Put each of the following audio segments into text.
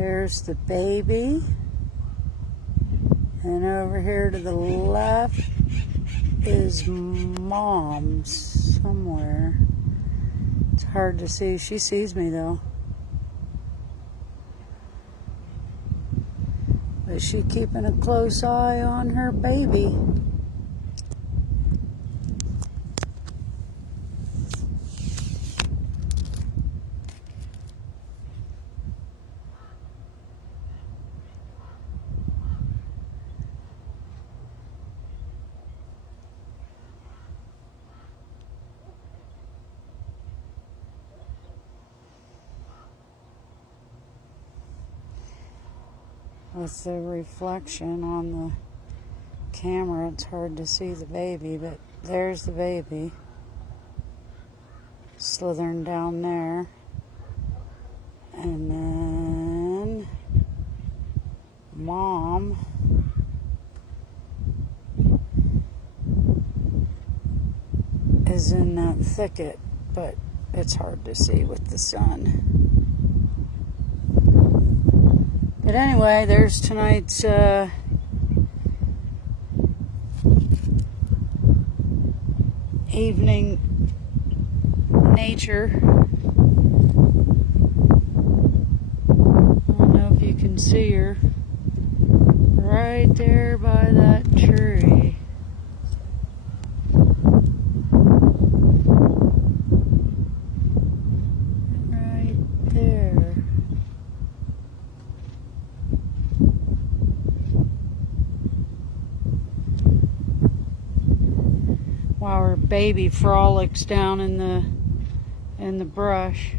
There's the baby. And over here to the left is mom somewhere. It's hard to see. She sees me though. But she's keeping a close eye on her baby. With the reflection on the camera, it's hard to see the baby, but there's the baby slithering down there. And then mom is in that thicket, but it's hard to see with the sun. But anyway, there's tonight's evening nature. I don't know if you can see her right there by that tree. Right there. While her baby frolics down in the brush.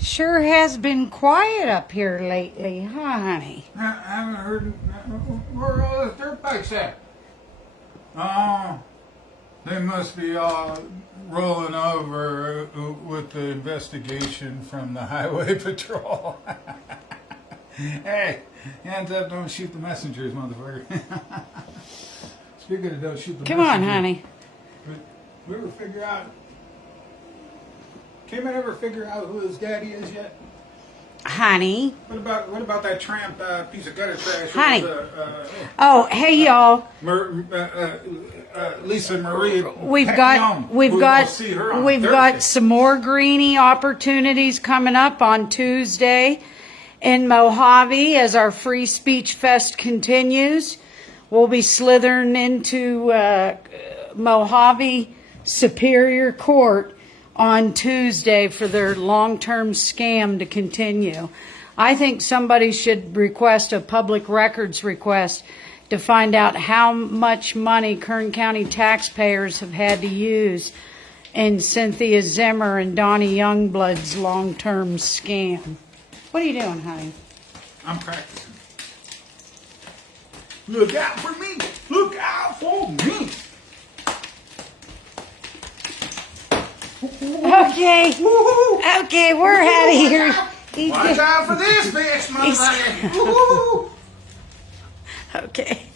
Sure has been quiet up here lately, huh, honey? I haven't heard. Where are all the dirt bikes at? Oh, they must be all rolling over with the investigation from the highway patrol. Hey, hands up, don't shoot the messengers, motherfucker. Speaking of don't shoot the Come messengers. on, honey. We ever figure out... Can we ever figure out who his daddy is yet? Honey. What about that tramp piece of gutter trash? Honey. Oh, hey y'all. Lisa Marie. We've got some more greenie opportunities coming up on Tuesday in Mojave as our Free Speech Fest continues. We'll be slithering into Mojave Superior Court on Tuesday for their long-term scam to continue. I think somebody should request a public records request to find out how much money Kern County taxpayers have had to use in Cynthia Zimmer and Donnie Youngblood's long-term scam. What are you doing, honey? I'm practicing. Look out for me! Look out for me! Okay. Woo-hoo. Okay, we're out of here. Watch out for this bitch, motherfucker! Okay.